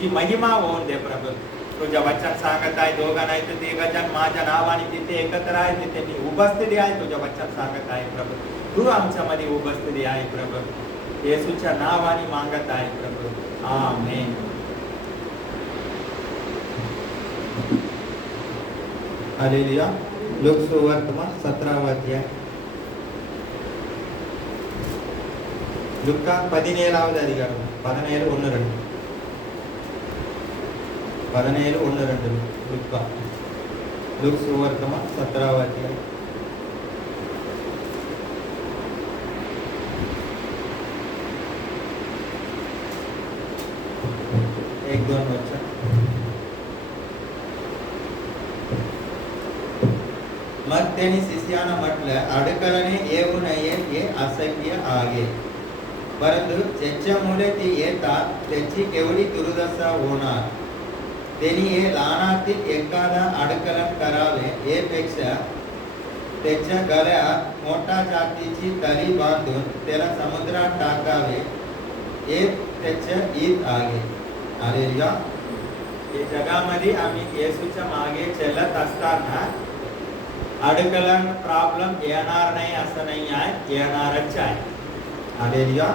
ती महिमा होऊन दे प्रभू. तुझ्या वचन सांगत आहे दोघा नाही तर तिघ जण माझ्या नावाने तिथे एकत्र आहे, तिथे मी उपस्थिती आहे. तुझ्या वचन सांगत आहे प्रभू, तू आमच्यामध्ये उपस्थिती आहे प्रभू. येशूच्या नावाने मागत आहे प्रभू. आमेन. हालेलुया. लूका सुवर्तमान 17వ అధ్యాయం. లుకా 17వ అధికారం 17:1-2. 17:1-2. లుకా సువర్తమాన్ 17వ అధ్యాయం. 1-2 वचन. मग त्यांनी शिष्यांना म्हटलं, अडकलने येऊ नये हे अशक्य आहे, परंतु ज्याच्यामुळे ती येतात त्याची केवढी दुर्दशा होणार. त्यांनी हे लहानातील एखादा अडकलन करावे यापेक्षा त्याच्या गळ्यात मोठ्या जातीची तळी बांधून त्याला समुद्रात टाकावे हे त्याच्या हित आहे. हालेलुया. या जगामध्ये आम्ही येशूच्या मागे चालत असताना अडकलन प्रॉब्लेम येणार नाही असं नाही आहे, येणारच आहे. हालेलुया.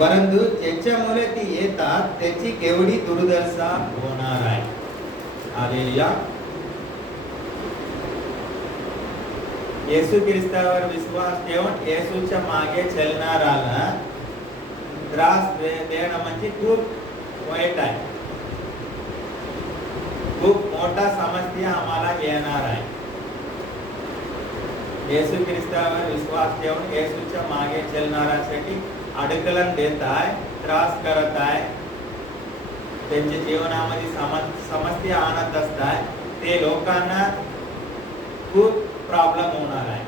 परंतु ज्याच्यामुळे ती येतात त्याची केवढी दुर्दशा होणार आहे. हालेलुया. येशू ख्रिस्तावर विश्वास ठेवून येशूच्या मागे चालणाऱ्याला त्रास देणं म्हणजे खूप वाईट आहे. खूप मोठा समस्या आम्हाला येणार आहे. येशू ख्रिस्तावर विश्वास ठेवून येशूच्या मागे चालणाऱ्यासाठी अडकलन देत आहे, त्रास करत आहे, त्यांच्या जीवनामध्ये समस्या आणत असतात, ते लोकांना खूप प्रॉब्लेम होणार आहे,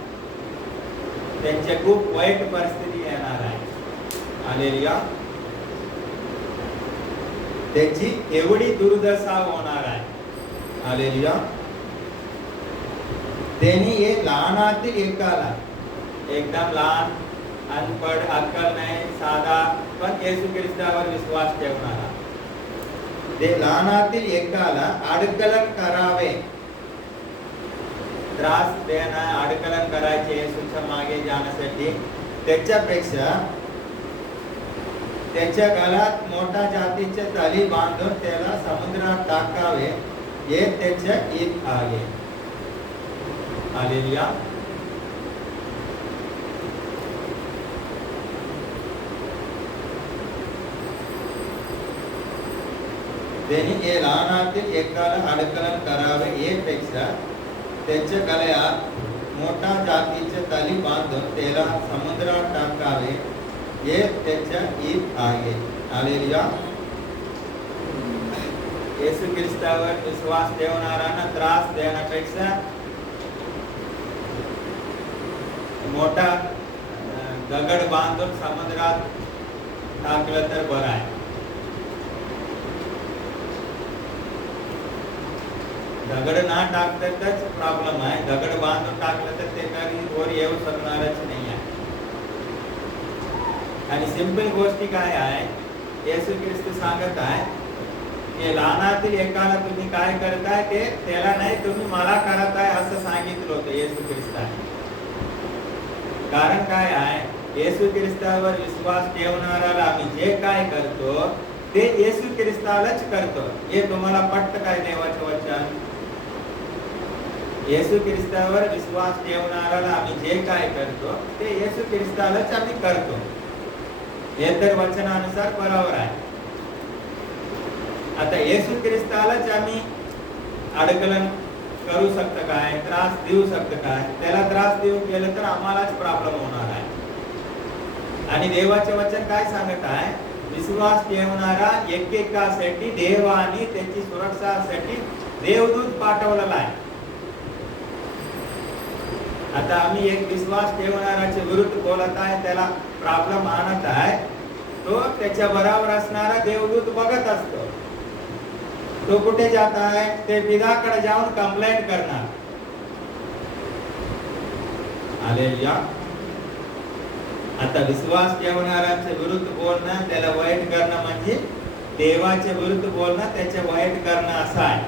त्यांची खूप वाईट परिस्थिती येणार आहे. हालेलुया. त्याची एवढी दुर्दशा होणार आहे. हालेलुया. त्यांनी हे लहानातील एकाला, एकदम लहान, अनपढ, अक्कल नाही, साधा, पण येशू ख्रिस्तावर विश्वास ठेवणारा, ते लहानातील एकाला अडकलन करावे, त्रास देणं, अडकलन करायचे येशूच्या मागे जाण्यासाठी, त्याच्यापेक्षा त्याच्या गळ्यात मोठ्या जातीचे तळी बांधून त्याला समुद्रात टाकावे हे त्याच्या हित आहे. हालेलुया. त्यांनी हे लहानातील एकाला अडकलन करावे यापेक्षा त्याच्या गळ्यात मोठ्या जातीचे तळी बांधून त्याला समुद्रात टाकावे हे त्याच्या हित आहे. हालेलुया. येशू ख्रिस्तावर विश्वास ठेवणाऱ्यांना त्रास देण्यापेक्षा मोठा दगड बांधून समुद्रात टाकलं तर बरं आहे. दगड ना टाकताच प्रॉब्लेम आहे, दगड बांधून टाकलं तर ते कधी वर येऊ शकणारच नाही आहे. आणि सिंपल गोष्टी काय आहे, येशू ख्रिस्त सांगत आहे की लहानातील एकाला तुम्ही काय करताय ते त्याला नाही, तुम्ही मला करत आहे असं सांगितलं होतं येशू ख्रिस्ताने. कारण काय आहे, येशू ख्रिस्तावर विश्वास ठेवणाऱ्याला आम्ही जे काय करतो ते येशू ख्रिस्तालाच करतो. हे तुम्हाला पटतं काय देवाचं वचन? येशू ख्रिस्तावर विश्वास ठेवणाऱ्याला आम्ही जे काय करतो ते येशू ख्रिस्तालाच आम्ही करतो. हे तर वचनानुसार बरोबर आहे. आता येशू ख्रिस्तालाच आम्ही अडकलन करू शकतो काय, त्रास देऊ शकतो काय? त्याला त्रास देऊ केलं तर आम्हालाच प्रॉब्लेम होणार आहे. आणि देवाचे वचन काय सांगत आहे, विश्वास ठेवणारा एकेकासाठी देवाने त्याची सुरक्षासाठी देवदूत पाठवलेला आहे. आता आम्ही एक विश्वास ठेवणाऱ्याच्या विरुद्ध बोलत आहे, त्याला प्रॉब्लेम आणत आहे, तो त्याच्या बरोबर असणारा देवदूत बघत असतो. तो कुठे जात आहे, ते पिताकडे जाऊन कंप्लेंट करणार. हालेलुया. आता विश्वास ठेवणाऱ्यांच्या विरुद्ध बोलणं त्याला वाईट करणं म्हणजे देवाच्या विरुद्ध बोलणं त्याचे वाईट करणं असं आहे.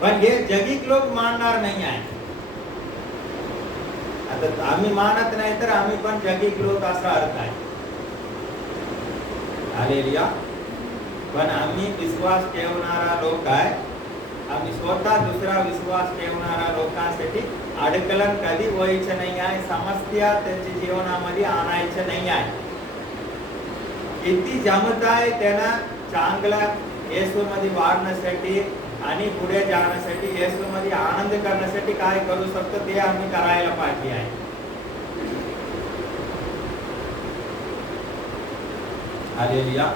पण हे जगिक लोक मानणार नाही आहे. आता आम्ही मानत नाही तर आम्ही पण जगिक लोक असा अर्थ आहे. हालेलुया. पण आम्ही विश्वास ठेवणारा लोक आहे. आम्ही स्वतः दुसरा विश्वास ठेवणारा लोकांसाठी अडकलन कधी व्हायचं नाही आहे. समस्या त्यांच्या जीवनामध्ये आणायचं नाही आहे. किती जमत आहे त्यांना चांगला येशूमध्ये वाढण्यासाठी आणि पुढे जाण्यासाठी येशूमध्ये आनंद करण्यासाठी काय करू शकतो ते आम्ही करायला पाहिजे आहे. हालेलुया.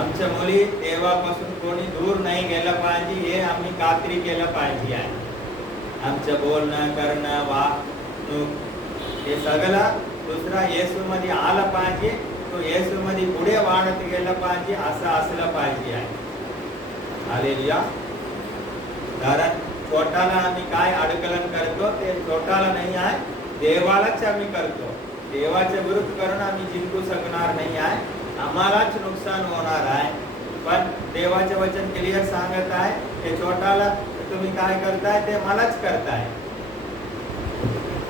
आमच्या मुली देवापासून कोणी दूर नाही गेलं पाहिजे हे आम्ही खात्री केलं पाहिजे आहे. आमचं बोलणं करणं वागणूक हे सगळं दुसरा येशूमध्ये आलं पाहिजे. तो येशूमध्ये पुढे वाढत गेलं पाहिजे असं असलं पाहिजे आहे. हालेलुया. कारण छोटाला आम्ही काय अडकलन करतो ते छोटाला नाही आहे, देवालाच आम्ही करतो. देवाच्या विरुद्ध करून आम्ही जिंकू शकणार नाही आहे. आम्हालाच नुकसान होणार आहे. पण देवाचे वचन क्लिअर सांगत आहे हे छोटाला तुम्ही काय करताय ते मलाच करताय.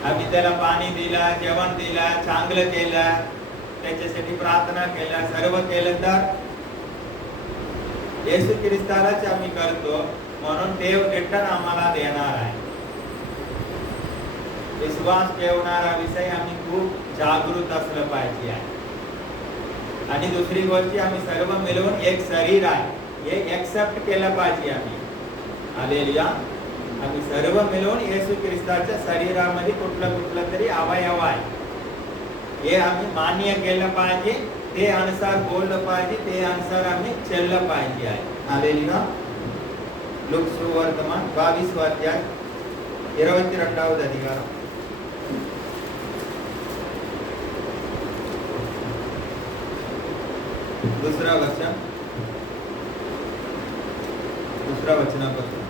आम्ही त्याला पाणी दिला, जेवण दिला, चांगलं केलं, त्याच्यासाठी प्रार्थना केल्या, सर्व केलं तर येशू ख्रिस्तालाच आम्ही करतो. म्हणून देव रिटर्न आम्हाला देणार आहे. विश्वास ठेवणारा विषय आम्ही खूप जागृत असलं पाहिजे आहे. आणि दुसरी गोष्ट आम्ही सर्व मिळून एक शरीर आहे हे एक्सेप्ट केलं पाहिजे आम्ही. हालेलुया. आम्ही सर्व मिळून येशू ख्रिस्ताच्या शरीरामध्ये कुठला तरी अवयव आहे हे आम्ही मान्य केलं पाहिजे. ते अनुसार बोललं पाहिजे, ते अनुसार आम्ही चाललं पाहिजे आहे. हालेलुया. लूक सुवर्तमान 22 अध्याय 22వ అధికారం. दुसरा वचनापासून.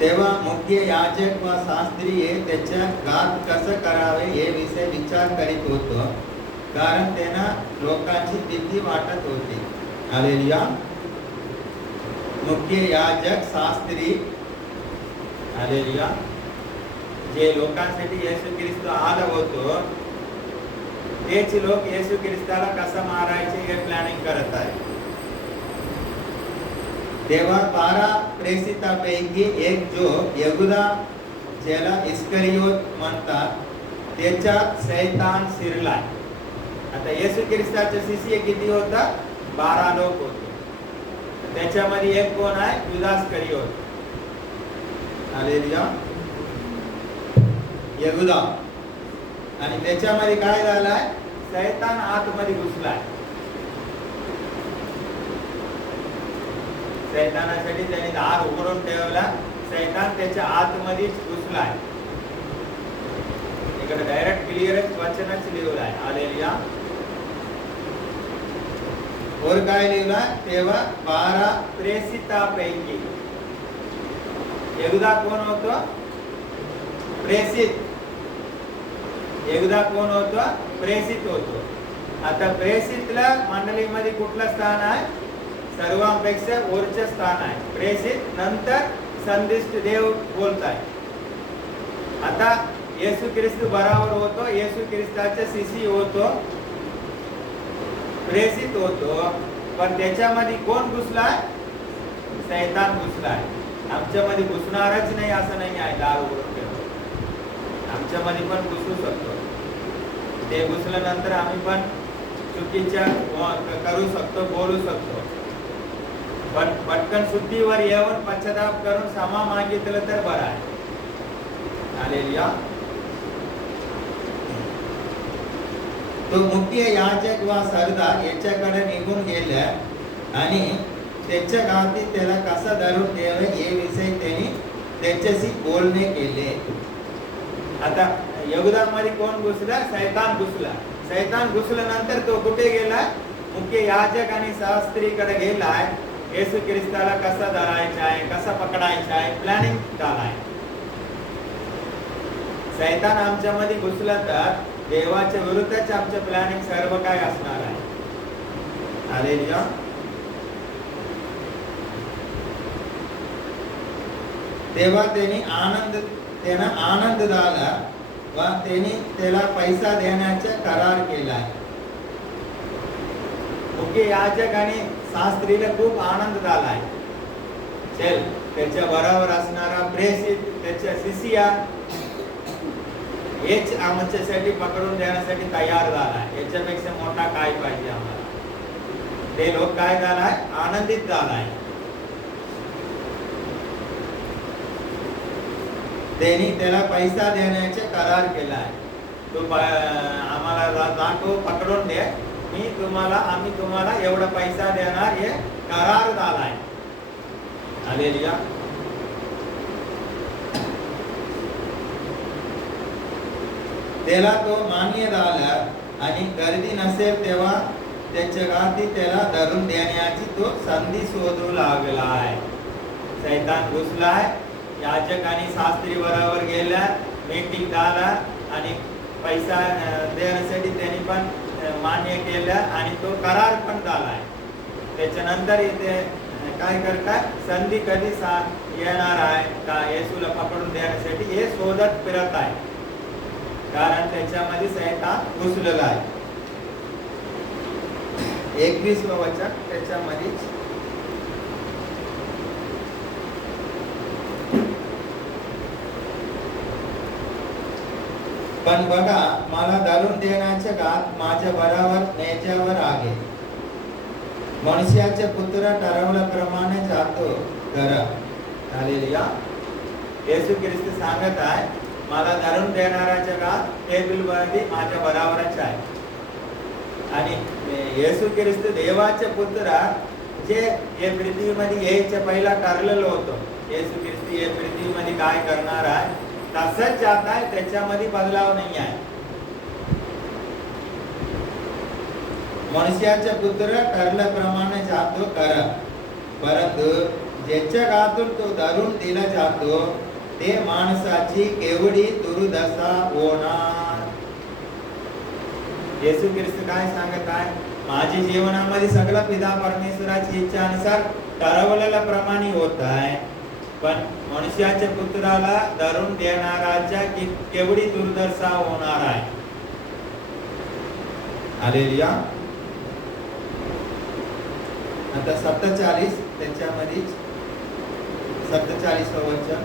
तेव्हा मुख्य याजक व शास्त्री हे त्याच्या घात कसं करावे हे विषय विचार करीत होतो, कारण त्यांना लोकांची भीती वाटत होती. हालेलुया. मुख्य याजक शास्त्री, हालेलुया, जे लोकांसाठी येशू ख्रिस्त आला होतो तेच लोक येशू ख्रिस्ताला कसं मारायचे हे प्लॅनिंग करत आहे. तेव्हा 12 प्रेषितांपैकी एक जो यहुदा, ज्याला इस्करियोत म्हणतात, त्याच्यात शैतान शिरलाय. आता येशू ख्रिस्ताचे शिष्य किती होता? 12 लोक होते. त्याच्यामध्ये एक कोण आहे? युदास इस्करियोत. हालेलुया. यहुदा. आणि त्याच्यामध्ये काय झालाय? शैतान आतमध्ये घुसलाय. शैतानासाठी त्याने दार उघडून ठेवला. शैतान त्याच्या आतमध्ये घुसलाय. इकडे डायरेक्ट क्लिअरच वचनच लिहिलाय. हालेलुया. और काय लिहिलाय? तेव्हा 12 प्रेषितांपैकी यहुदा कोण होतो? प्रेषित. यहुदा कोण होतो? प्रेषित होतो. आता प्रेषितला मंडळीमध्ये कुठलं स्थान आहे? सर्वांपेक्षा वरचं स्थान आहे. प्रेषित नंतर संदिष्ट देव बोलताय. आता येशू ख्रिस्त बराबर होतो, येशू ख्रिस्ताचे शिष्य होतो, प्रेषित होतो. पण त्याच्यामध्ये कोण घुसलाय? शैतान घुसलाय. आमच्यामध्ये घुसणारच नाही असं नाही आहे. दार उघडून ठेवतो. आमच्यामध्ये पण घुसू शकतो. ते घुसल्यानंतर आम्ही पण चुकीच्या करू शकतो, बोलू शकतो. पण पटकन शुद्धीवर येऊन पश्चाताप करून क्षमा मागितलं तर बरं आहे. हालेलुया. तो मुख्य याजक व सरदार याच्याकडे निघून गेले आणि त्याच्या गाठी त्याला कसा धरून ठेवे हे विषय त्यांनी त्याच्याशी बोलणे केले. आता यहुदामध्ये कोण घुसला? शैतान घुसला. शैतान घुसल्यानंतर तो कुठे गेला? मुख्य याजक आणि शास्त्रीकडे गेलाय. येशू ख्रिस्ताला कसा धरायचा आहे, कसा पकडायचा आहे, प्लॅनिंग झालाय. सैतान आमच्यामध्ये घुसला तर देवाच्या विरुद्धच आमचं प्लॅनिंग सर्व काय असणार आहे. हालेलुया. तेव्हा त्यानं आनंद झाला व त्यांनी त्याला पैसा देण्याचा करार केलाय. मुख्य याजक आणि शास्त्रीला खूप आनंद झालाय. चल, त्याच्या बरोबर असणारा प्रेषित, त्याच्या शिष्या हेच आमच्यासाठी पकडून देण्यासाठी तयार झालाय. याच्यापेक्षा मोठा काय पाहिजे आम्हाला. ते लोक काय झालाय, आनंदित झालाय. त्यांनी त्याला पैसा देण्याचे करार केलाय. तू आम्हाला दाखव, पकडून दे, आम्ही तुम्हाला एवढा पैसा देणार, हे करार झालाय. हालेलुया. त्याला तो मान्य झाला आणि गर्दी नसेल तेव्हा त्याच्या गाठी त्याला धरून देण्याची तो संधी शोधू लागलाय. सैतान घुसलाय, याजक आणि शास्त्री बरोबर गेल्या, मीटिंग झाला आणि पैसा देण्यासाठी त्यांनी पण मान्य केलं आणि तो करार पण झालाय. त्याच्यानंतर इथे काय करतात, संधी कधी येणार आहे का येशूला पकडून देण्यासाठी हे शोधत फिरत आहे. कारण त्याच्यामध्ये सैतान घुसलेला आहे. 21वे वचन त्याच्यामध्ये, पण बघा, मला धरून देण्याचे घात माझ्या बराबर नेत्यावर आहे. मनुष्याचे पुत्र ठरवल्याप्रमाणे जातो करा. हालेलुया. येशू ख्रिस्त सांगत आहे, मला धरून देणाऱ्याच्या घात टेबलवरती माझ्या बराबरच आहे. आणि येशू ख्रिस्त देवाचे पुत्र जे या पृथ्वीमध्ये यायचं पहिला ठरलेलं होतं. येशू ख्रिस्त या पृथ्वीमध्ये काय करणार आहे तसंच जात आहे, त्याच्यामध्ये बदलाव नाही आहे. मनुष्याचे पुत्र ठरल्याप्रमाणे जातो करा, परंतु ज्याच्या गातून तो धरून दिला जातो ते माणसाची केवढी दुर्दशा होणार. येशू ख्रिस्त काय सांगत आहे, माझ्या जीवनामध्ये सगळं पिता परमेश्वराची इच्छानुसार ठरवलेल्या प्रमाणे होत आहे, पण मनुष्याच्या पुत्राला धरून देणाराच्या केवढी दुर्दशा होणार आहे. हालेलुया. आता 47 त्याच्यामध्ये 47 वचन,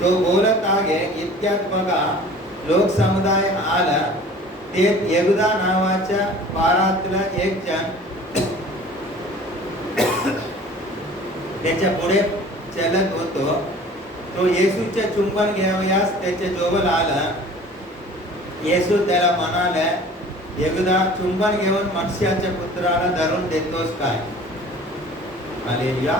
तो बोलत आहे इतक्यात बघा लोक समुदाय आला. ते यहुदा नावाच्या पारातला एक जण त्याच्या पुढे चलत होतो. तो येशूचे चुंबन घ्यावयास त्याच्या जवळ आला. येशू त्याला म्हणाले, यहुदा, चुंबन घेऊन मनुष्याच्या पुत्राला धरून देतोस काय? हालेलुया.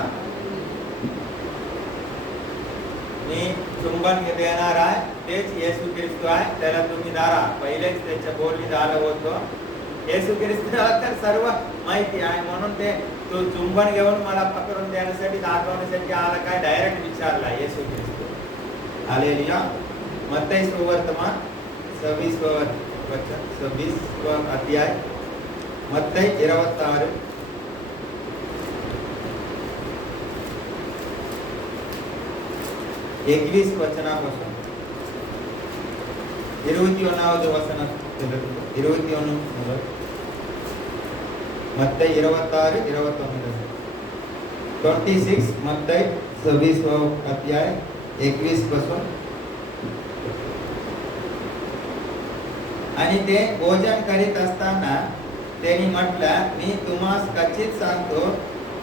मी चुंबन देणार आहे तेच येशू ख्रिस्त आहे, त्याला तुम्ही दारा. पहिलेच त्याच्या बोलणी झालं होतं. येशू ख्रिस्ताला तर सर्व माहिती आहे, म्हणून ते तो चुंबन घेऊन मला पकडून देण्यासाठी, दाखवण्यासाठी आला काय, डायरेक्ट विचारला येशू ख्रिस्त. हालेलुया. मत्ती सुवर्तमान 26 अध्याय, मत्ती 26 21 ವಚನಪಾसून 21வது ವಚನ 21 ಮತ್ತೆ 26 29 26 ಮತ್ತೆ 26 अध्याय 21 पासून. आणि ते भोजन करीत असताना त्यांनी म्हटलं, मी तुम्हास कचित सांगतो,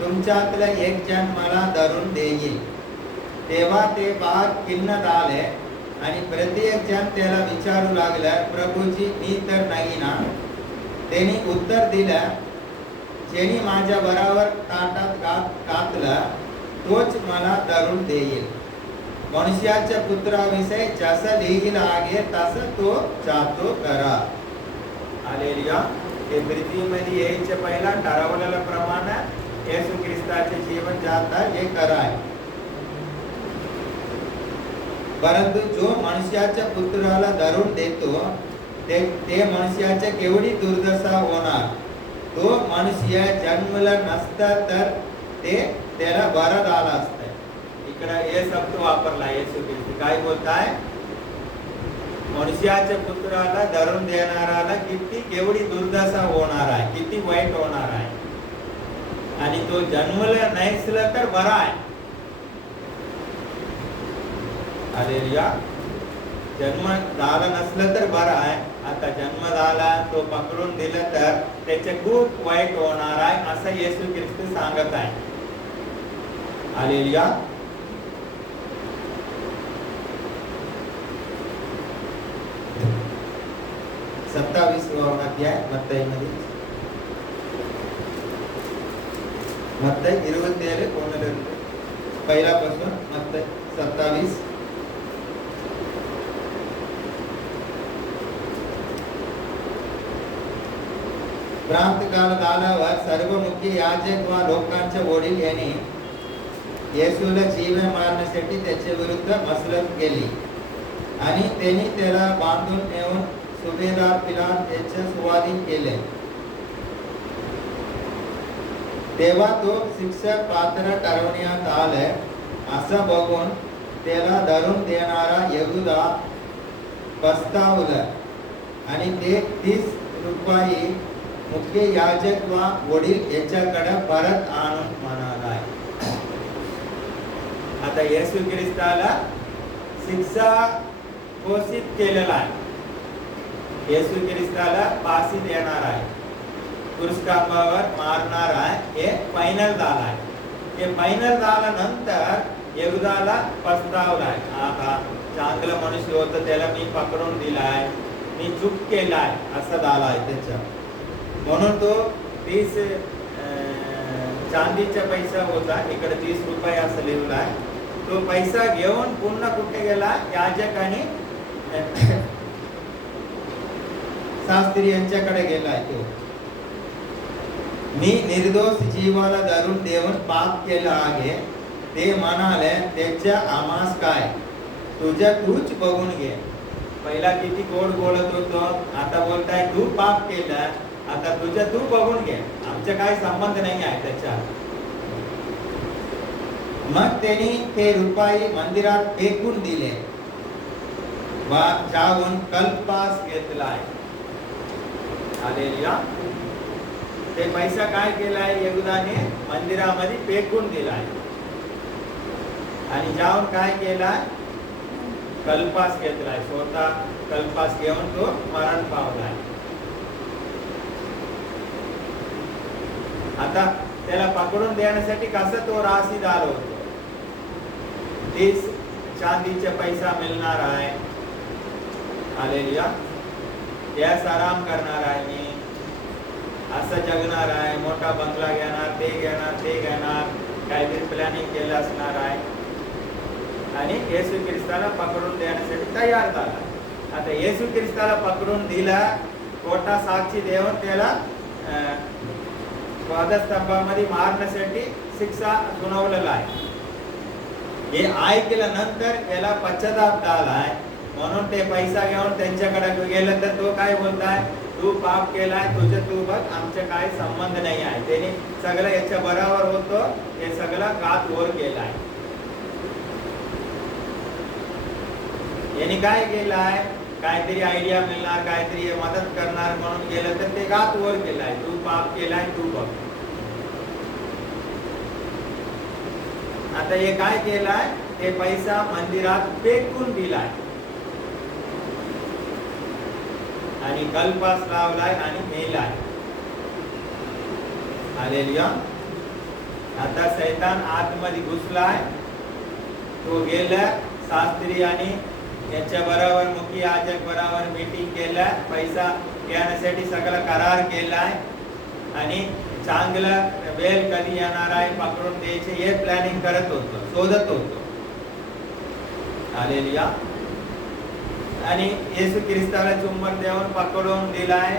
तुमच्यातला एक जण मला धरून देईल. तेव्हा ते बाहेर खिन्न झाले आणि प्रत्येक जण त्याला विचारू लागला, प्रभूजी, मी तर नाही ना? त्यांनी उत्तर दिलं, ज्यांनी माझ्या बराबर ताटात घातला तोच मला धरून देईल. मनुष्याच्या पुत्राविषयी जसं लिहिलं आहे तसं तो जातो करा. हालेलुया. हे पृथ्वीमध्ये यायच्या पहिला ठरवलेल्या प्रमाणे येशू ख्रिस्ताचे जीवन जाता हे कराय. परंतु जो मनुष्याच्या पुत्राला धरून देतो ते मनुष्याच्या केवढी दुर्दशा होणार. तो मनुष्य जन्मला नसता तर ते त्याला बरा झाला असता. इकडे हे शब्द वापरला येशू ख्रिस्त. काय बोलताय? मनुष्याच्या पुत्राला धरून देणाराला किती केवढी दुर्दशा होणार आहे, किती वाईट होणार आहे. आणि तो जन्मला नसला तर बरा आहे. हालेलुया. जन्म झाला नसलं तर बरा आहे. आता जन्म झाला, तो पकडून दिला तर त्याचे खूप वाईट होणार आहे असं येशू ख्रिस्त सांगत आहे. हालेलुया. सत्तावीस अध्याय मत्तईमध्ये, मत्तई 27 पहिल्यापासून मत्तई 27. प्रांतकाल झाल्यावर सर्व मुख्य याजक व लोकांचे वडील यांनी येशूला जीवे मारण्यासाठी त्याच्या विरुद्ध मसलत केली आणि त्यांनी त्याला बांधून नेऊन सुभेदार पिलात याच्या स्वाधीन केले. तेव्हा तो शिक्षक पात्र ठरवण्यात आले असं बघून त्याला धरून देणारा यहूदा पस्तावला आणि ते 30 रुपये मुख्य याजक व वडील याच्याकडे परत आणून म्हणाला. आता येशू ख्रिस्ताला शिक्षा घोषित केलेला आहे. येशू ख्रिस्ताला फाशी देणार आहे, क्रूसखांबावर मारणार आहे. हे फायनल झालं आहे. हे फायनल झाल्यानंतर यहूदाला पस्तावलाय. आता चांगलं मनुष्य होतं, त्याला मी पकडून दिलाय, मी चूक केलाय असं झालाय त्याच्या. म्हणून तो 30 चांदीचा पैसा होता, इकडे 30 रुपये असं लिहिलाय. तो पैसा घेऊन पुन्हा कुठे गेला? याजक आणि शास्त्री यांच्याकडे गेलाय. तो मी निर्दोष जीवाला धरून देऊन पाप केलं आहे. ते म्हणाले त्याच्या आम्हास काय, तुझ्या तूच बघून घे. पहिला किती गोड बोलत होतो, आता बोलताय तू पाप केलं, आता तुझ्या तू बघून घे, आमचा काही संबंध नाही आहे त्याच्या. मग त्यांनी ते रुपये मंदिरात फेकून दिले व जाऊन कल्पास घेतलाय. हालेलुया. ते पैसा काय केलाय? यहूदाने मंदिरामध्ये फेकून दिलाय आणि जाऊन काय केलाय? कल्पास घेतलाय. स्वतः कल्पास घेऊन तो मरण पावलाय. आता त्याला पकडून देण्यासाठी कसं तो राशी झाला होतो. 30 चांदीचा पैसा मिळणार आहे. हालेलुया. यास आराम करणार आहे मी, असं जगणार आहे, मोठा बंगला घेणार, ते घेणार, ते घेणार, काहीतरी प्लॅनिंग केलं असणार आहे. आणि येशू ख्रिस्ताला पकडून देण्यासाठी तयार झाला. आता येशू ख्रिस्ताला पकडून दिला, खोटा साक्षी देऊन त्याला वधस्तंभामध्ये मारण्यासाठी शिक्षा सुनावलेला आहे. हे ऐकल्यानंतर त्याला पश्चाताप झालाय. म्हणून ते पैसा घेऊन त्यांच्याकडे गेलं तर तो काय बोलताय? तू पाप केलाय, तुझे तू बघ, आमचे काय संबंध नाही आहे. त्याने सगळं याच्या बरोबर होतो, हे सगळं गात वर केलाय. यांनी काय केलाय? काहीतरी आयडिया मिळणार, काहीतरी मदत करणार म्हणून गेलं तर ते गात वर केलाय. तू पाप केलाय, तू बघ. आता हे काय केलाय? ते पैसा मंदिरात फेकून दिलाय आणि कल्पास लावलाय आणि मेलाय. हालेलुया. आता शैतान आतमध्ये घुसलाय. तो गेला शास्त्री आणि याच्या बरोबर मुख्य याजक बरोबर मीटिंग केलं, पैसा घेण्यासाठी सगळा करार केलाय आणि चांगलं वेळ कधी येणार आहे पकडून द्यायचे हे प्लॅनिंग करत होतो, शोधत होतो. हालेलुया. आणि येशू ख्रिस्ताला चुंबन देऊन पकडून दिलाय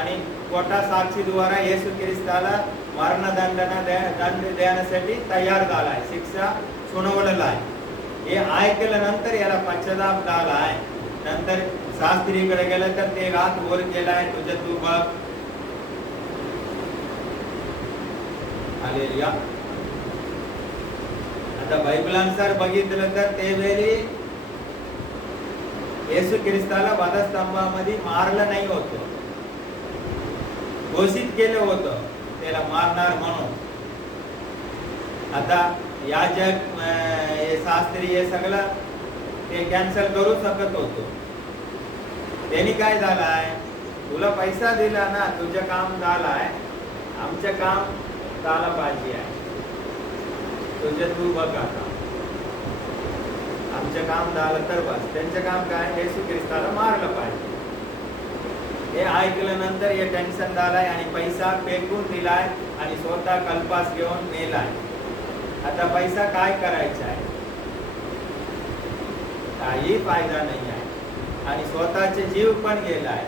आणि खोटा साक्षीद्वारा येशू ख्रिस्ताला मरणदंड देण्यासाठी तयार झालाय, शिक्षा सुनावलेला आहे. हे ऐकल्यानंतर याला पश्चाताप झालाय. नंतर शास्त्रीकडे गेलं तर ते हात वर केलाय, तुझं तू बघ. हालेलुया. आता बायबलानुसार बघितलं तर ते वेळी येशू ख्रिस्ताला वधस्तंभामध्ये मारलं नाही होतं, घोषित केलं होतं त्याला मारणार म्हणून. आता याजक हे शास्त्री हे सगळं ते कॅन्सल करू शकत होतो. त्यांनी काय झालाय, तुला पैसा दिला ना, तुझं काम झालाय, आमचं काम झालं पाहिजे आहे, तुझं तू बघ आता, आमचं काम झालं तर बस. त्यांचं काम काय, येशू ख्रिस्ताला मारलं पाहिजे. हे ऐकल्यानंतर हे टेन्शन झालाय आणि पैसा फेकून दिलाय आणि स्वतः कल्पास घेऊन मेलाय. आता पैसा काय करायचा आहे, काही फायदा नाही आहे. आणि स्वतःचे जीव पण गेलाय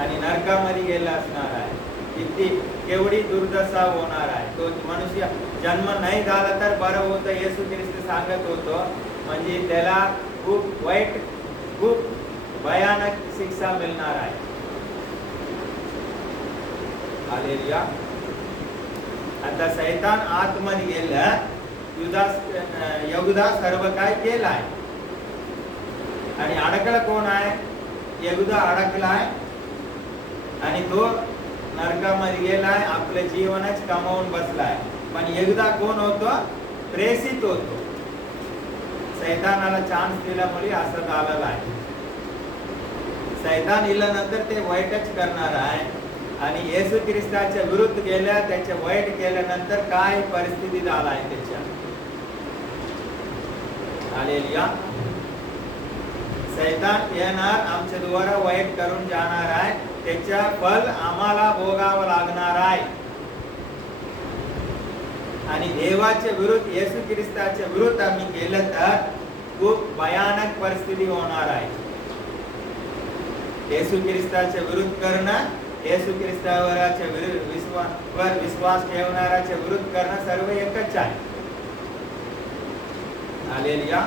आणि नरकामध्ये गेला असणार आहे. किती केवढी दुर्दशा होणार आहे. तो मनुष्य जन्म नाही झाला तर बरं होतं, येशू ख्रिस्त सांगत होतो. म्हणजे त्याला खूप वाईट, खूप भयानक शिक्षा मिळणार आहे. हालेलुया. आता शैतान आतमध्ये गेला, यहूदा सर्व काय केलाय आणि अडकला कोण आहे, यहूदा अडकलाय आणि तो नरकामध्ये गेलाय, आपलं जीवनच कमावून बसलाय. पण यहूदा कोण होतो, प्रेषित होतो. शैतानाला चान्स दिल्यामुळे असं झालेलं आहे. शैतान इल्यानंतर ते वाईटच करणार आहे आणि येशू ख्रिस्ताच्या विरुद्ध गेल्या, त्याचे वाईट केल्यानंतर काय परिस्थिती झाला आहे त्याच्या. हालेलुया. शैतान येणार, आमच्या द्वारा वाईट करून जाणार आहे, त्याच्या फल आम्हाला भोगावं लागणार आहे. आणि देवाच्या विरुद्ध, येशू ख्रिस्ताच्या विरुद्ध आम्ही केलं तर खूप भयानक परिस्थिती होणार आहे. येशू ख्रिस्ताच्या विरुद्ध करणं, येशू ख्रिस्तावरच्या विश्वास ठेवणाऱ्याच्या विरुद्ध करणं सर्व एकच आहे. हालेलुया.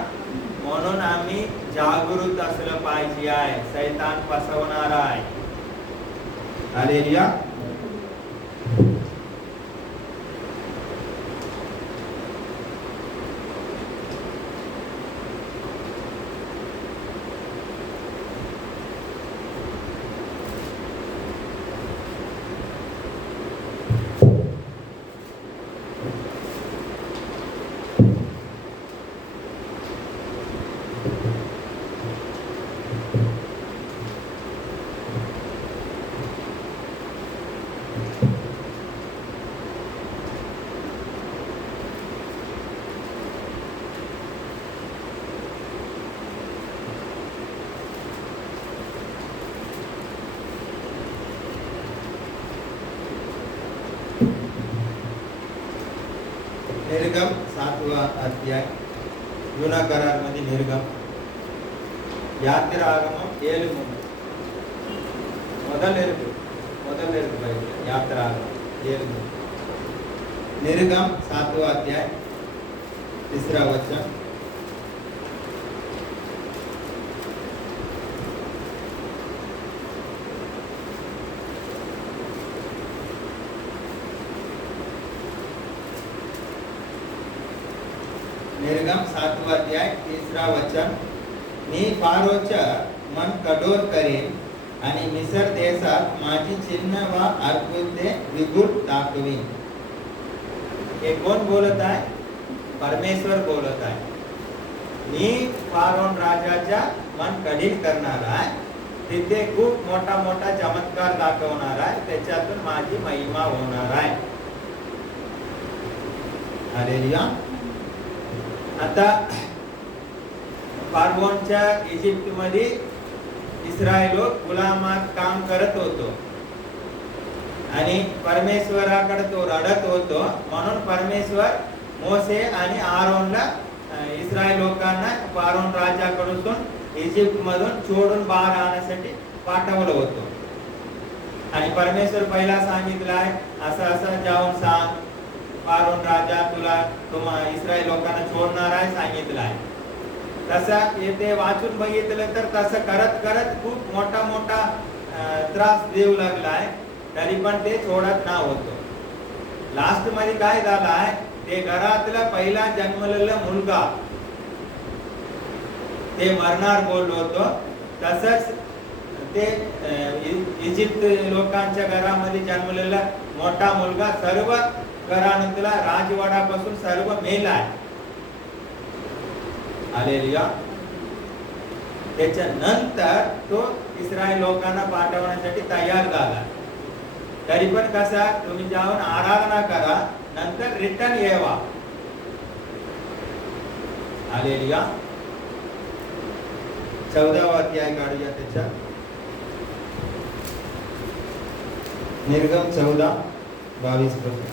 म्हणून आम्ही जागृत असलं पाहिजे आहे. शैतान फसवणार आहे. हालेलुया. निर्गम 7वा अध्याय. जुना करार मध्ये निर्गम, यात्रागमम 7 ಮೊದಲ यात्रागमम 7. निर्गम 7वा अध्याय 3रा वचन. निर्गम 7वा अध्याय 3रा वचन. मी फारोचं मन कठोर करेन आणि मिसर देशात माझी चिन्ह व अद्भुते विगुट दाखवीन. हे कोण बोलत आहे? परमेश्वर बोलत आहे. मी फारोन राजाच्या मन कठीण करणार आहे, तिथे खूप मोठा मोठा चमत्कार दाखवणार आहे, त्याच्यातून माझी महिमा होणार आहे. हालेलुया. आता फारोनच्या इजिप्तमध्ये इस्रायल लोक गुलामात काम करत होतो आणि परमेश्वराकडे तो रडत होतो. म्हणून परमेश्वर मोसे आणि आरोनला, इस्रायल लोकांना फारोन राजाकडून इजिप्त मधून सोडून बाहेर आणण्यासाठी पाठवलं होतं. आणि परमेश्वर पहिला सांगितलाय, असं असं जाऊन सांग फारोन राजा तुला इस्रायल लोकांना सोडणार आहे सांगितलं आहे. तसं येते वाचून बघितलं तर तसं करत करत खूप मोठा मोठा त्रास देऊ लागलाय, तरी पण ते सोडत ना होतो. लास्ट मध्ये काय झालाय, ते घरातला पहिला जन्मलेला मुलगा ते मरणार बोललो होतो. तसंच ते इजिप्त लोकांच्या घरामध्ये जन्मलेला मोठा मुलगा सर्व घराण्यातला राजवाडापासून सर्व मेलाय. हालेलुया. त्याच्यानंतर तो इस्रायल लोकांना पाठवण्यासाठी तयार झाला. तरी पण कसा, तुम्ही जाऊन आराधना करा, नंतर रिटर्न येवा. हालेलुया. 14वा अध्याय काढूया त्याच्या. निर्गम 14:22 पासून.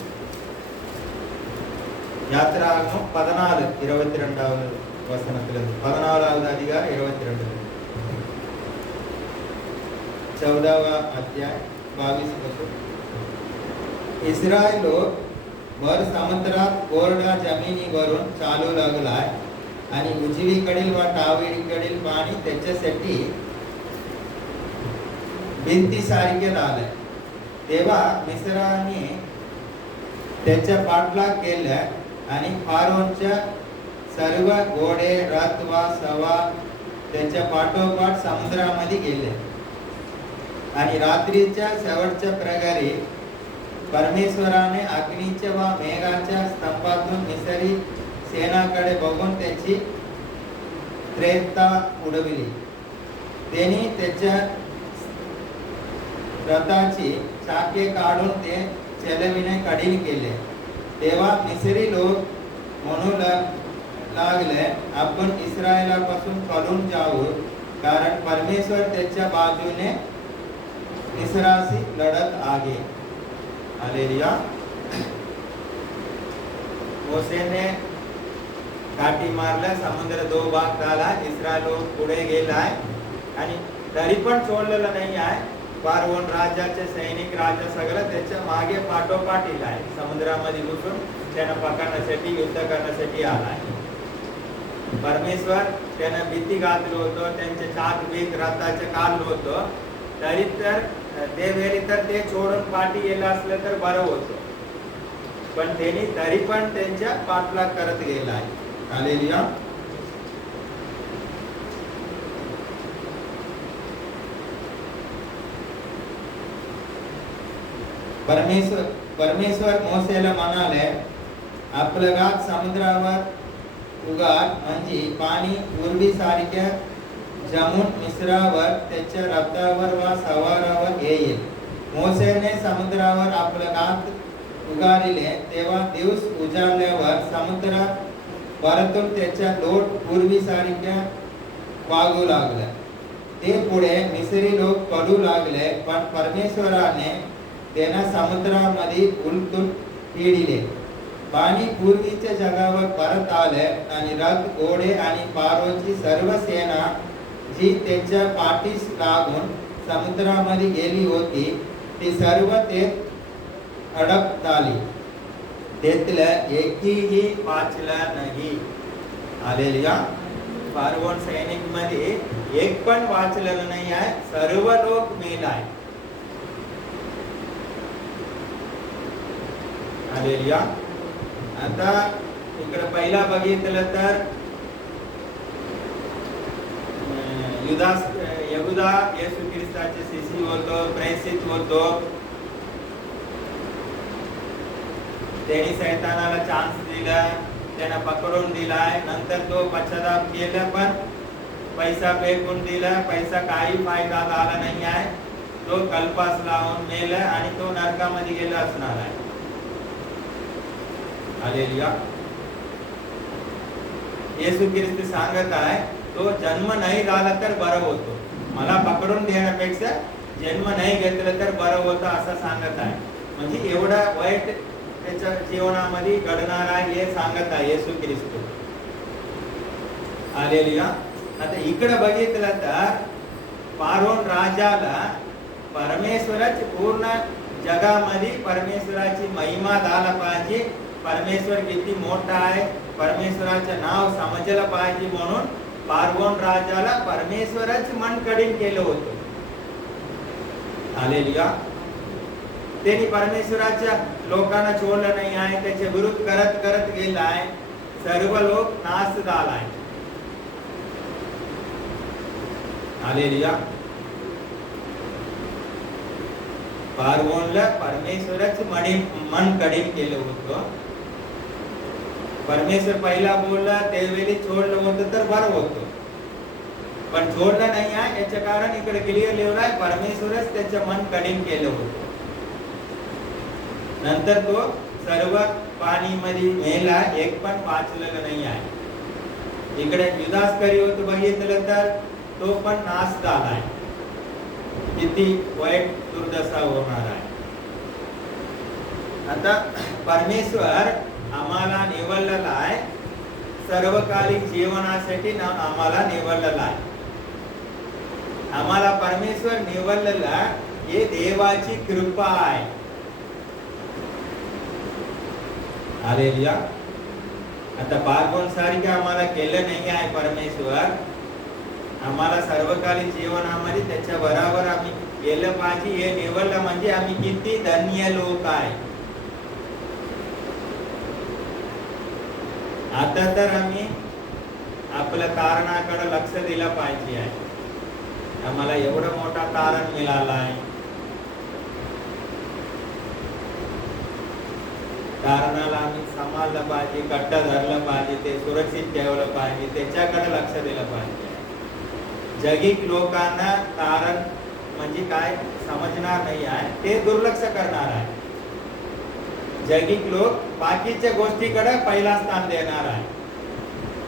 யாத்திராகமம் 14:22 வசனத்திலிருந்து 14வது அதிகாரம் 22. 14वा अध्याय 22 पासून. इस्रायल लोक भर समुद्रात कोरड्या जमिनीवरून चालू लागलाय आणि उजवीकडील व डावीकडील पाणी त्याच्यासाठी भिंतीसारखे झाले. तेव्हा मिस्रांनी त्याच्या पाठलाग केला आणि फारोनच्या सर्व घोडे, रथ व सवार त्याच्या पाठोपाठ समुद्रामध्ये गेले. आणि रात्रीच्या शेवटच्या प्रकारे परमेश्वराने अग्नीच्या व मेघाच्या स्तंभातून मिसरी सेनाकडे बघून त्याची त्रेता उडविली. त्यांनी त्याच्या रथाची चाके काढून ते चलविणे कठीण केले. तेव्हा मिस्री लोक म्हणू लागले, आपण इस्रायलापासून पळून जाऊ, कारण परमेश्वर त्याच्या बाजूने मिस्राशी लढत आहे. हालेलुया. मोसेने काठी मारला, समुद्र 2 भाग झाला, इस्रायल लोक पुढे गेलाय आणि तरी पण सोडलेलं नाही आहे. फारोन राजाचे सैनिक राजा सगळं त्याच्या मागे पाठोपाठ आहे. समुद्रामध्ये घुसून त्यांना पकडण्यासाठी, युद्ध करण्यासाठी आलाय. परमेश्वर त्यांना भीती घातलं होतं, त्यांचे चाक बीक रथाचे काढलं होतं. तरी तर ते वेळी तर ते सोडून पाठी गेलं असलं तर बरं होतं, पण त्यांनी तरी पण त्यांच्या पाठलाग करत गेलाय. हालेलुया. परमेश्वर मोसेला म्हणाले, आपलं गात समुद्रावर उगार, म्हणजे पाणी पूर्वीसारख्या जमून मिस्रावर त्याच्या रथावर व सवारावर येईल. मोसेने समुद्रावर आपलं गात उगारिले, तेव्हा दिवस उजाडल्यावर समुद्रात परतून त्याच्या लोट पूर्वीसारख्या वागू लागला. ते पुढे मिस्री लोक पळू लागले, पण परमेश्वराने त्यांना समुद्रामध्ये उलटून पिडिले. पाणी पूर्वीच्या जगावर परत आले आणि रथ, घोडे आणि फारोची सर्व सेना जी त्याच्या पाठीस लागून समुद्रामध्ये गेली होती, ती सर्व ते अडक झाली. त्यातलं एकही वाचलं नाही. हालेलुया. फारोन सैनिक मध्ये एक पण वाचलेलं नाही आहे, सर्व लोक मेलाय. हालेलुया. आता इकडे पहिला बघितलं तर यहुदा येशू ख्रिस्ताचे शिष्य होतो, प्रेषित होतो. त्यांनी शैतानाला चान्स दिला, त्यांना पकडून दिलाय. नंतर तो पश्चाताप केला, पण पैसा फेकून दिला, पैसा काही फायदा झाला नाही आहे. तो कल्पास लावून मेला आणि तो नरकामध्ये गेला असणार आहे. हालेलुया. येशू ख्रिस्त सांगत आहे, तो जन्म नाही झाला तर बरं होतो, मला पकडून देण्यापेक्षा जन्म नाही घेतलं तर बरं होतं असं सांगत आहे. म्हणजे एवढा वाईट त्याच्या जीवनामध्ये घडणार आहे हे सांगत आहे येशू ख्रिस्त. हालेलुया. आता इकडे बघितलं तर फारोन राजाला परमेश्वराची पूर्ण जगामध्ये परमेश्वराची महिमा झाला पाहिजे परमेश्वर किती मोठा आहे, परमेश्वराचं नाव समजलं पाहिजे म्हणून पार्वण राजाला परमेश्वरच मन कठीण केलं होतं. हालेलुया. त्यांनी परमेश्वराच्या लोकांना सोडलं नाही आहे, त्याचे विरुद्ध करत करत गेला आहे, सर्व लोक नाश झालाय. हालेलुया. पार्वणला परमेश्वरच मन कठीण केलं होतं. परमेश्वर पहिला बोलला त्यावेळी सोडलं होतं तर बरं होतं, पण सोडलं नाही आहे. याचं कारण इकडे क्लिअर लिहिलं आहे, परमेश्वरच त्याचं मन कठीण केलं होतं. नंतर तो सर्व पाणी मध्ये मेला, एक पण वाचलेलं नाही आहे. इकडे युदास करियोत बघितलं तर तो पण नाश झालाय. किती वाईट दुर्दशा होणार आहे. आता परमेश्वर आम्हाला निवडलेला आहे, सर्वकालिक जीवनासाठी आम्हाला निवडलेला आहे. आम्हाला परमेश्वर निवडलेला हे देवाची कृपा आहे. हालेलुया. आता पार्वण सारखे आम्हाला केलं नाही आहे परमेश्वर. आम्हाला सर्वकालिक जीवनामध्ये त्याच्या बरोबर आम्ही गेलं पाहिजे, हे निवडलं म्हणजे आम्ही किती धन्य लोक आहे. आता तर आम्ही आपल्या कारणाकडे लक्ष दिलं पाहिजे आहे. आम्हाला एवढं मोठा कारण मिळाला आहे, कारणाला आम्ही सांभाळलं पाहिजे, कट्टा धरलं पाहिजे, ते सुरक्षित ठेवलं पाहिजे, त्याच्याकडे लक्ष दिलं पाहिजे. जगिक लोकांना कारण म्हणजे काय समजणार नाही आहे, ते दुर्लक्ष करणार आहे. जगिक लोक बाकीच्या गोष्टीकडे पहिला स्थान देणार आहे,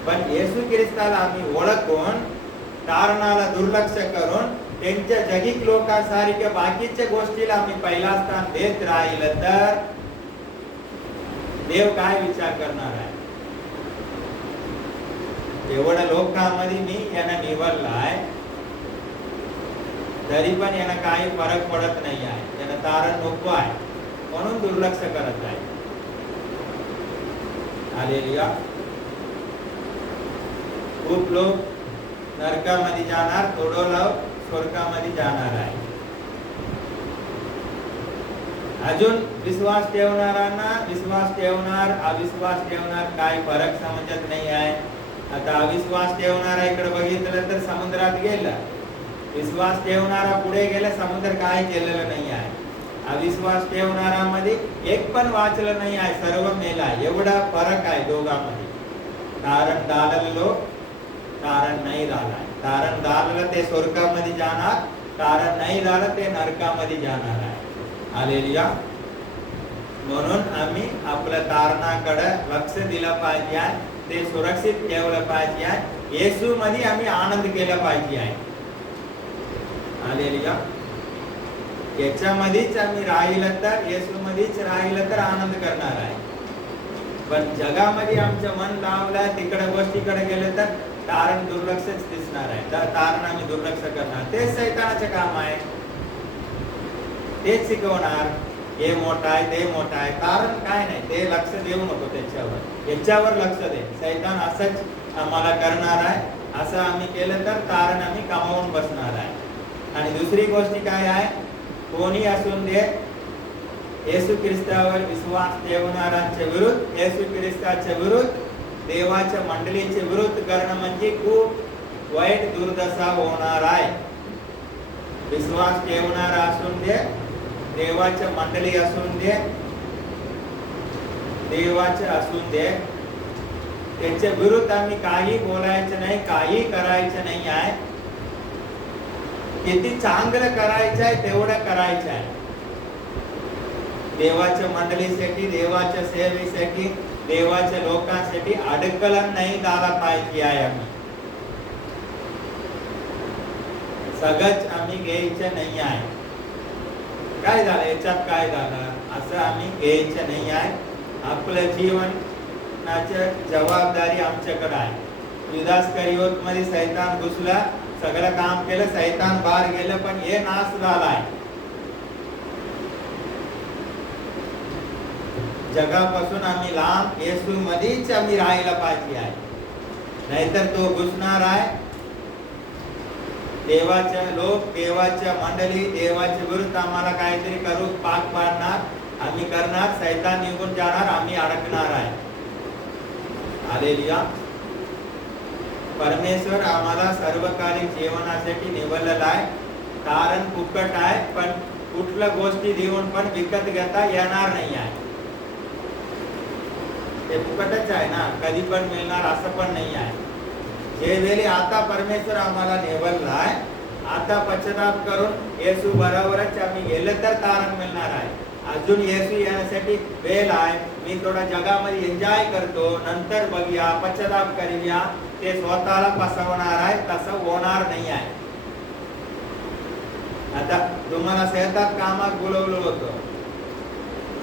पण येशू ख्रिस्ताला आम्ही ओळखून कारणाला दुर्लक्ष करून त्यांच्या जगिक लोकांसारख्या बाकीच्या गोष्टीला आम्ही पहिला स्थान देत राहिलं तर देव काय विचार करणार आहे. एवढ्या लोकांमध्ये मी यांना निवडलाय, तरी पण यांना काही फरक पडत नाही आहे. यांना तारण नको आहे म्हणून दुर्लक्ष करत आहे. हालेलुया. खूप लोक नरकामध्ये जाणार, थोडं लोक स्वर्गामध्ये जाणार आहे. अजून विश्वास ठेवणाऱ्यांना विश्वास ठेवणार, अविश्वास ठेवणार काय फरक समजत नाही आहे. आता अविश्वास ठेवणारा इकडे बघितलं तर समुद्रात गेला, विश्वास ठेवणारा पुढे गेला, समुद्र काय केलेलं नाही आहे. अविश्वास ठेवणारा मध्ये एक पण वाचलं नाही आहे, सर्व मेला. एवढा फरक आहे दोघांमध्ये. तारण दालल लोक, तारण नाही झाला. तारण दाललं ते स्वर्गामध्ये जाणार, तारण नाही झालं ते नरकामध्ये जाणार आहे. हालेलुया. म्हणून आम्ही आपल्या तारणाकडे लक्ष दिलं पाहिजे आहे, ते सुरक्षित ठेवलं पाहिजे आहे. येशू मध्ये आम्ही आनंद केला पाहिजे आहे. हालेलुया. याच्यामध्येच आम्ही राहिलं तर, येशू मध्येच राहिलं तर आनंद करणार आहे. पण जगामध्ये आमचं मन लावलं, तिकडे गोष्टीकडे गेलं तर तारण दुर्लक्षच दिसणार आहे. तर तारण आम्ही दुर्लक्ष करणार, तेच शैतानाचं काम आहे. तेच शिकवणार, हे मोठा आहे, ते मोठा आहे. कारण काय नाही, ते लक्ष देऊ नको त्याच्यावर, याच्यावर लक्ष दे. शैतान असंच आम्हाला करणार आहे. असं आम्ही केलं तर तारण आम्ही कमावून बसणार आहे. आणि दुसरी गोष्ट काय आहे, कोणी असून दे, येशू ख्रिस्तावर विश्वास ठेवणाऱ्यांच्या विरुद्ध, येशू ख्रिस्ताच्या विरुद्ध, देवाच्या मंडळीच्या विरुद्ध करणं म्हणजे खूप वाईट दुर्दशा होणार आहे. विश्वास ठेवणारा असून दे, देवाच्या मंडळी असून दे, देवाचे असून दे, त्याच्या विरुद्ध आम्ही काही बोलायचं नाही, काही करायचं नाही आहे. किती चांगलं करायचं आहे तेवढं करायचं आहे. देवाच्या मंडळीसाठी, देवाच्या सेवेसाठी, देवाच्या लोकांसाठी अडकलन नाही झाला पाहिजे आहे. आम्ही सगळंच आम्ही घ्यायचं नाही आहे. काय झालं याच्यात, काय झालं असं आम्ही घ्यायचं नाही आहे. आपलं जीवनाची जबाबदारी आमच्याकडे आहे. युदास करियोत मध्ये शैतान घुसला, सगळं काम केलं, शैतान बाहेर गेलं, पण हे नाश झालाय. जगापासून आम्ही लांब येशू मध्येच आम्ही राहायला पाहिजे आहे, नाहीतर तो घुसणार आहे. देवाच्या लोक, देवाच्या मंडळी, देवाच्या विरुद्ध आम्हाला काहीतरी करू पाक पाडणार, आम्ही करणार, सैतान निघून जाणार, आम्ही अडकणार आहे. हालेलुया. परमेश्वर आम्हाला सर्वकालिक जीवनासाठी निवडलेला आहे. कारण फुकट आहे, पण कुठल्या गोष्टी देऊन पण विकत घेता येणार नाही आहे. ते फुकटच आहे ना, कधी पण मिळणार असं पण नाही आहे. जे वेळी आता परमेश्वर आम्हाला निवडला आहे, आता पश्चाताप करून येशू बरोबरच आम्ही गेलं तर तारण मिळणार आहे. अजून येशू येण्यासाठी वेळ आहे. मी थोडा जगामध्ये एन्जॉय करतो, नंतर बघूया, पश्चाताप करूया, ते स्वतःला फसवणार आहे. तसं होणार नाही आहे. आता तुम्हाला शेतात कामात बोलवलं होतं,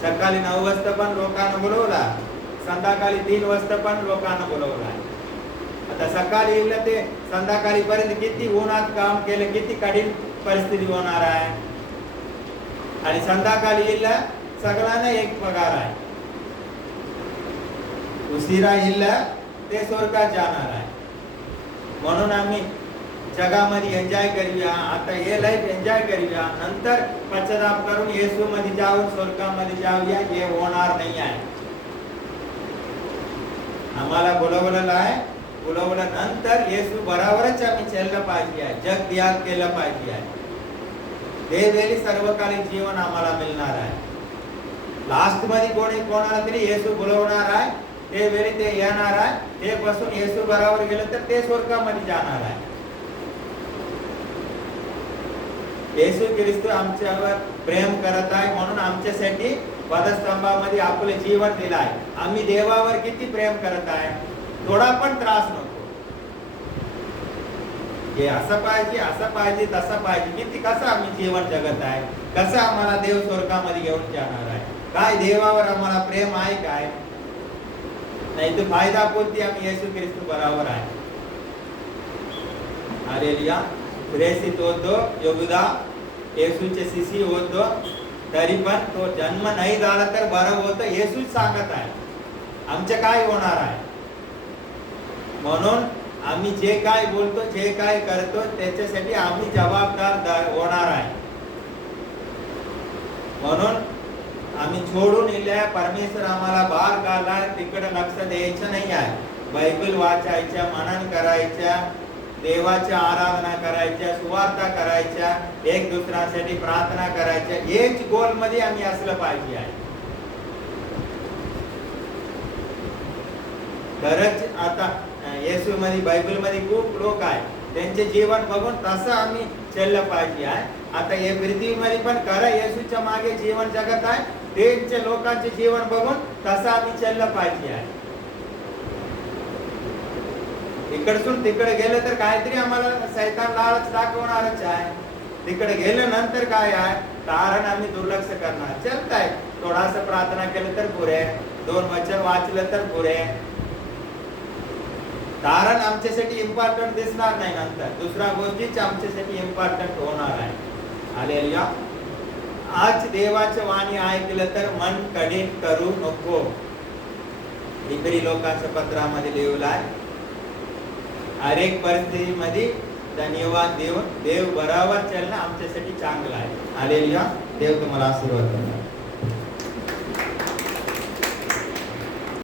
सकाळी 9 वाजता पण लोकांना बोलवला, संध्याकाळी 3 वाजता पण लोकांना बोलवला. आता सकाळी येईल ते संध्याकाळी पर्यंत किती उन्हात काम केलं, किती कठीण परिस्थिती होणार आहे. आणि संध्याकाळी येईल सगळ्यांना एक पगार आहे. उशिरा येईल ते स्वर्गात जाणार आहे. म्हणून आम्ही जगामध्ये एन्जॉय करूया, आता हे लाईफ एन्जॉय करूया, नंतर पश्चाताप करून येशू मध्ये जाऊन स्वर्गामध्ये जाऊया. हे होणार नाही आहे. आम्हाला बोलवलेलं आहे, बोलवलं नंतर येशू बरोबरच आम्ही चाललं पाहिजे आहे, जग त्याग केलं पाहिजे आहे. ते वेळी सर्वकालिक जीवन आम्हाला मिळणार आहे. लास्ट मध्ये कोणाला तरी येशू बोलवणार आहे, ते वेळी ते येणार आहे, ते बसून येशू बरोबर गेलं तर ते स्वर्गामध्ये जाणार आहे. येशू ख्रिस्त आमच्यावर प्रेम करत आहे, म्हणून आमच्यासाठी वधस्तंभामध्ये आपले जीवन दिलं आहे. आम्ही देवावर किती प्रेम करत आहे, थोडा पण त्रास नको. हे असं पाहिजे, तसं पाहिजे, किती कसं आम्ही जीवन जगत आहे, कसं आम्हाला देव स्वर्गामध्ये घेऊन जाणार आहे, काय देवावर आम्हाला प्रेम आहे काय, नाही तर फायदा पोती आम्ही येशू ख्रिस्त बरोबर आहे. हालेलुया. प्रेषित होतो यहूदा, येशूचे शिष्य होतो, तरी पण तो जन्म नाही झाला तर बरं होतं. येशूच सांगत आहे आमचे काय होणार आहे. म्हणून आम्ही जे काय बोलतो, जे काय करतो, त्याच्यासाठी आम्ही जबाबदार होणार आहे. म्हणून आम्ही सोडून इल्या परमेश्वर आम्हाला बाहेर काढला, तिकडे लक्ष द्यायचं नाही आहे. बायबल वाचायच्या, मनन करायच्या, देवाच्या आराधना करायच्या, सुवार्ता करायच्या, एक दुसऱ्यासाठी प्रार्थना करायच्या. हेच गोल मध्ये आम्ही असलं पाहिजे आहे. खरंच आता येशू मध्ये, बायबल मध्ये खूप लोक आहे, त्यांचे जीवन बघून तसं आम्ही चाललं पाहिजे आहे. आता हे पृथ्वीमध्ये पण खरं येशूच्या मागे जीवन जगत आहे, त्यांच्या लोकांचे जीवन बघून तसं आम्ही चाललं पाहिजे आहे. इकडसून तिकडे गेलं तर काहीतरी आम्हाला सैतान लालच दाखवणारच आहे. तिकडे गेलं नंतर काय आहे, कारण आम्ही दुर्लक्ष करणार. चलताय, थोडासा प्रार्थना केलं तर पुरे, 2 वचन वाचलं तर पुरे, कारण आमच्यासाठी इम्पॉर्टंट दिसणार नाही. नंतर दुसऱ्या गोष्टीच आमच्यासाठी इम्पॉर्टंट होणार आहे. हालेलुया. आज देवाची वाणी ऐकलं तर मन कठीण करू नको. इब्री लोकांच्या पत्रामध्ये लिहिलं आहे, हर एक परिस्थितीमध्ये धन्यवाद देऊन देव बरोबर चालणं आमच्यासाठी चांगलं आहे. हालेलुया. देव तुम्हाला आशीर्वाद देईल.